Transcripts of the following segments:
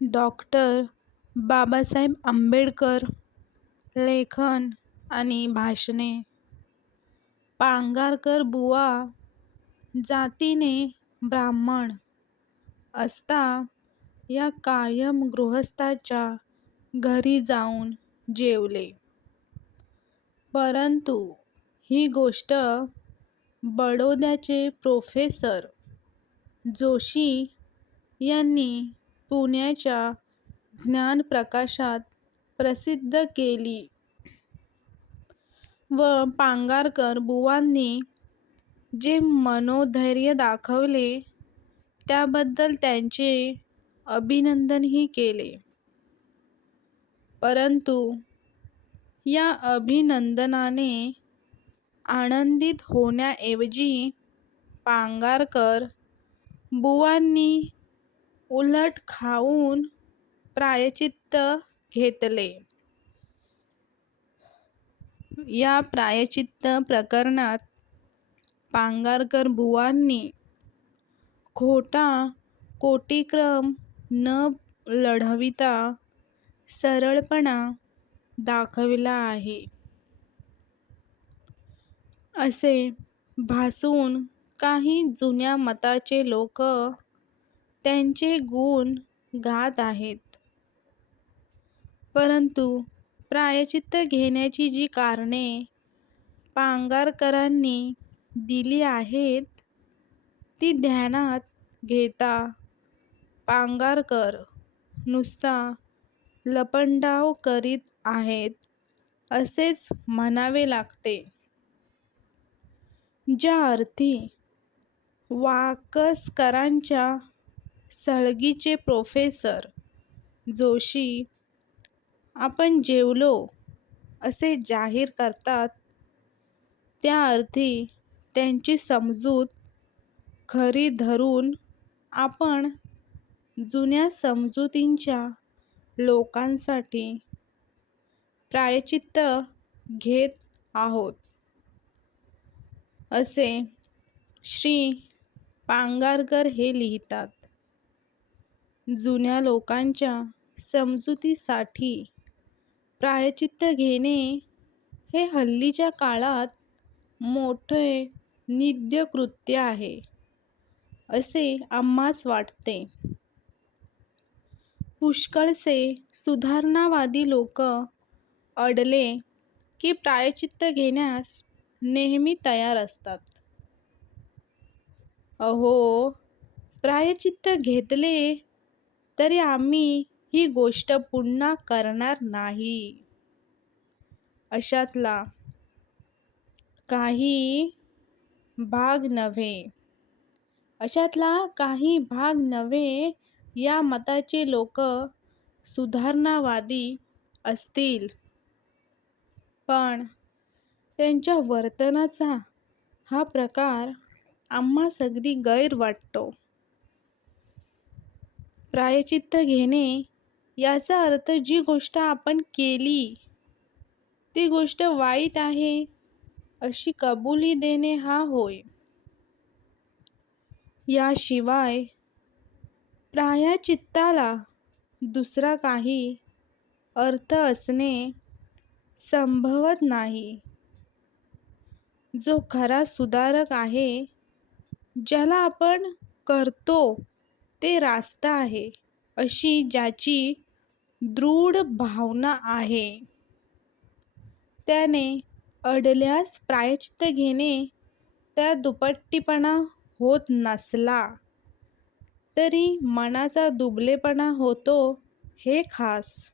Doctor Babasaheb Ambedkar. लेखन आणि भाषणे. पांगारकर बुवा जातीने ब्राह्मण असता या कायम गृहस्थाच्या घरी जाऊन जेवले. परंतु ही गोष्ट बडोद्याचे प्रोफेसर जोशी यांनी पुण्याच्या ज्ञानप्रकाशात प्रसिद्ध केली व पांगारकर बुवांनी जे मनोधैर्य दाखवले त्याबद्दल त्यांचे अभिनंदनही केले. परंतु या अभिनंदनाने आनंदित होण्याऐवजी पांगारकर बुवांनी उलट खाऊन प्रायश्चित्त घेतले. या प्रायश्चित्त प्रकरणात पांगारकर बुवांनी खोटा कोटिक्रम न लढविता सरळपणा दाखविला आहे. असे भासून काही जुन्या मताचे लोक त्यांचे गुण गात आहेत. परंतु प्रायश्चित्त घेण्याची जी कारणे पांगारकरांनी दिली आहेत ती ध्यानात घेता पांगारकर नुसता लपंडाव करीत आहेत असेच म्हणावे लागते. ज्या अर्थी वाकसकरांच्या सळगीचे प्रोफेसर जोशी आपण जेवलो असे जाहीर करतात त्या अर्थी त्यांची समजूत खरी धरून आपण जुन्या समजुतींच्या लोकांसाठी प्रायश्चित्त घेत आहोत असे श्री. पांगारकर हे लिहितात. जुन्या लोकांच्या समजुतीसाठी प्रायश्चित्त घेणे हे हल्लीच्या काळात मोठे नित्यकृत्य आहे असे आम्हास वाटते. पुष्कळसे सुधारणावादी लोक अडले की प्रायश्चित्त घेण्यास नेहमी तयार असतात. अहो, प्रायश्चित्त घेतले तरी आम्ही ही गोष्ट पुन्हा करणार नाही. अशातला काही भाग नव्हे या मताचे लोक सुधारणावादी असतील, पण त्यांच्या वर्तनाचा हा प्रकार आम्हास अगदी गैर वाटतो. प्रायश्चित्त घेणे याचा अर्थ जी गोष्ट आपण केली ती गोष्ट वाईट आहे अशी कबुली देणे हा होय. याशिवाय प्रायश्चित्ताला दुसरा काही अर्थ असणे संभवत नाही. जो खरा सुधारक आहे, ज्याला आपण करतो ते रास्त आहे अशी ज्याची दृढ भावना आहे, त्याने अडल्यास प्रायश्चित्त घेणे त्या दुपटीपणा होत नसला तरी मनाचा दुबळेपणा होतो हे खास.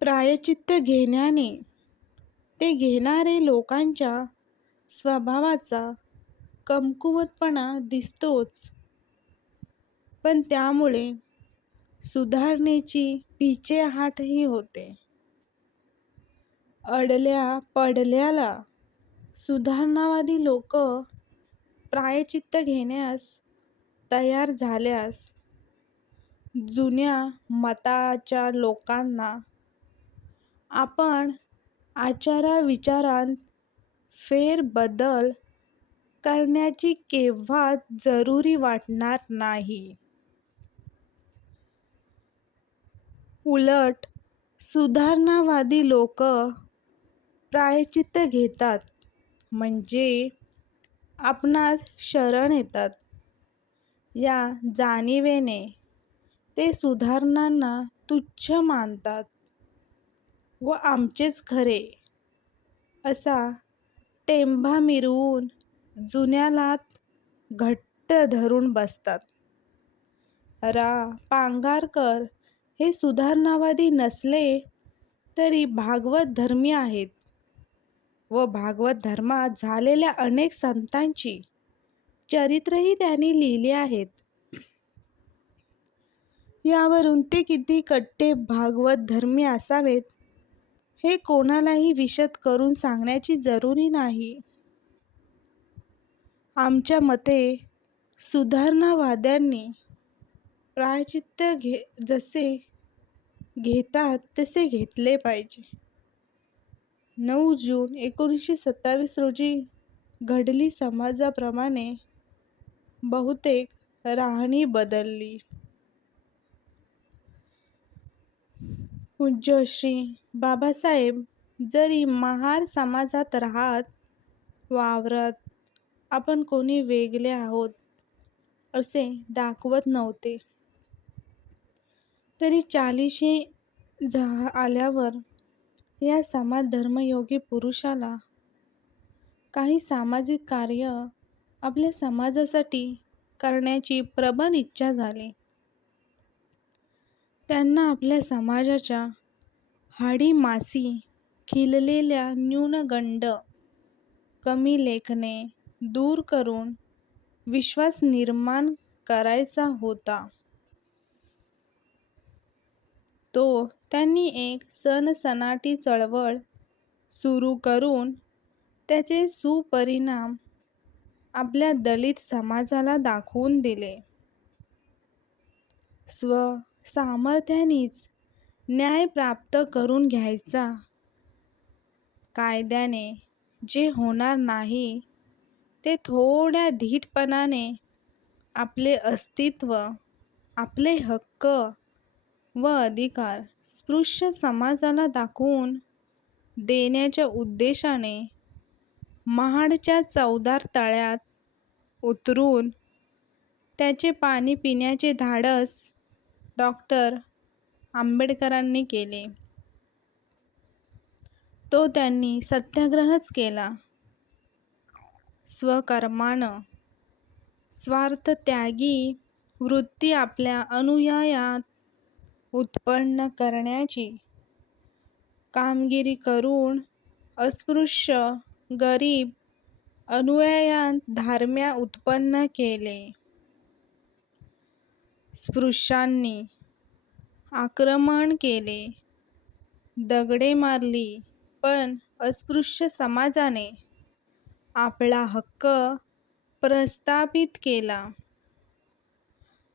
प्रायश्चित्त घेण्याने ते घेणारे लोकांच्या स्वभावाचा कमकुवतपणा दिसतोच, पण त्यामुळे सुधारणेची पिछेहाटही होते. अडल्या पडल्याला सुधारणावादी लोक प्रायश्चित्त घेण्यास तयार झाल्यास जुन्या मताच्या लोकांना आपण आचारविचारांत फेरबदल करण्याची केव्हाच जरुरी वाटणार नाही. उलट सुधारणावादी लोक प्रायश्चित्त घेतात, म्हणजे आपणास शरण येतात. या जाणिवेने ते सुधारणांना तुच्छ मानतात व आमचेच खरे असा टेंभा मिरवून जुन्यालात घट्ट धरून बसतात. पांगारकर हे सुधारणावादी नसले तरी भागवत धर्मी आहेत व भागवत धर्मात झालेल्या अनेक संतांची चरित्रही त्यांनी लिहिली आहेत. यावरून ते किती कट्टे भागवत धर्मी असावेत हे कोणालाही विशद करून सांगण्याची जरुरी नाही. आमच्या मते सुधारणावाद्यांनी प्रायश्चित्त जसे घेतात तसे घेतले पाहिजे. 9 जून 1927 रोजी घडली समाजाप्रमाणे बहुतेक राहणी बदलली. पूज्य श्री बाबासाहेब जरी महार समाजात राहत वावरत आपण कोणी वेगळे आहोत असे दाखवत नव्हते, तरी 40शी आल्यावर या समाज धर्मयोगी पुरुषाला काही सामाजिक कार्य आपल्या समाजासाठी करण्याची प्रबळ इच्छा झाली. त्यांना आपल्या समाजाच्या हाडी मासी खिळलेल्या न्यूनगंड कमी लेखणे दूर करून विश्वास निर्माण करायचा होता. तो त्यांनी एक सनसनाटी चळवळ सुरू करून त्याचे सुपरिणाम आपल्या दलित समाजाला दाखवून दिले. सामर्थ्यानेच न्याय प्राप्त करून घ्यायचा, कायद्याने जे होणार नाही ते थोड्या धीटपणाने आपले अस्तित्व, आपले हक्क व अधिकार स्पृश्य समाजाला दाखवून देण्याच्या उद्देशाने महाडच्या चवदार तळ्यात उतरून त्याचे पाणी पिण्याचे धाडस डॉक्टर आंबेडकरांनी केले. तो त्यांनी सत्याग्रहच केला. स्वकर्मानं स्वार्थत्यागी वृत्ती आपल्या अनुयायात उत्पन्न करण्याची कामगिरी करून अस्पृश्य गरीब अनुयायांत धार्म्य उत्पन्न केले. स्पृश्यांनी आक्रमण केले, दगडे मारली, पण अस्पृश्य समाजाने आपला हक्क प्रस्थापित केला.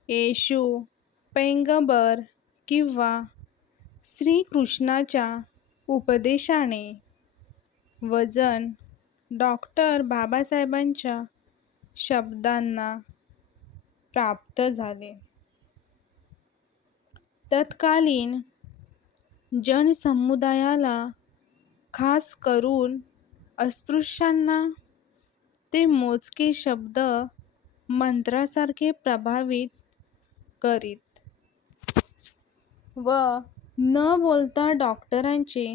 येशू, पैगंबर किंवा श्रीकृष्णाच्या उपदेशाने वजन डॉक्टर बाबासाहेबांच्या शब्दांना प्राप्त झाले. तत्कालीन जनसमुदायाला, खास करून अस्पृश्यांना ते मोजके शब्द मंत्रासारखे प्रभावित करीत व न बोलता डॉक्टरांचे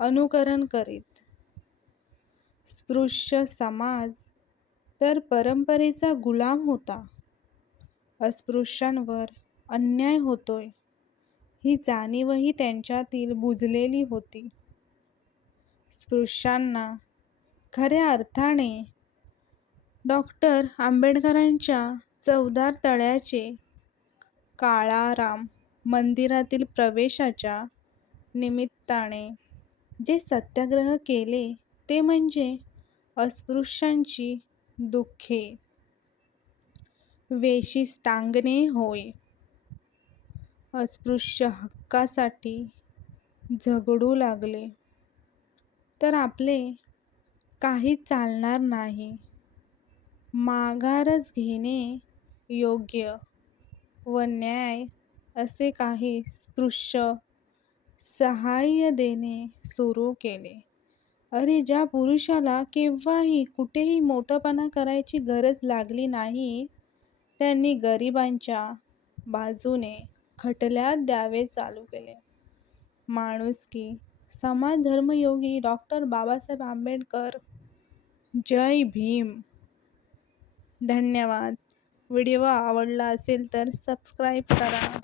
अनुकरण करीत. स्पृश्य समाज तर परंपरेचा गुलाम होता. अस्पृश्यांवर अन्याय होतोय ही जाणीवही त्यांच्यातील बुजलेली होती. स्पृश्यांना खऱ्या अर्थाने डॉक्टर आंबेडकरांच्या चवदार तळ्याचे काळाराम मंदिरातील प्रवेशाच्या निमित्ताने जे सत्याग्रह केले ते म्हणजे अस्पृश्यांची दुःखे वेशिष्टांगणे होय. अस्पृश्य हक्कासाठी झगडू लागले तर आपले काही चालणार नाही. माघारच घेणे योग्य व न्याय असे काही स्पृश्य सहाय्य देणे सुरू केले. अरे, ज्या पुरुषाला केव्हाही कुठेही मोठेपणा करायची गरज लागली नाही, त्यांनी गरिबांच्या बाजूने खटल्यात द्यावे चालू केले. माणुसकी, समाज, धर्मयोगी डॉक्टर बाबासाहेब आंबेडकर. जय भीम. धन्यवाद. व्हिडिओ आवडला असेल तर सबस्क्राईब करा.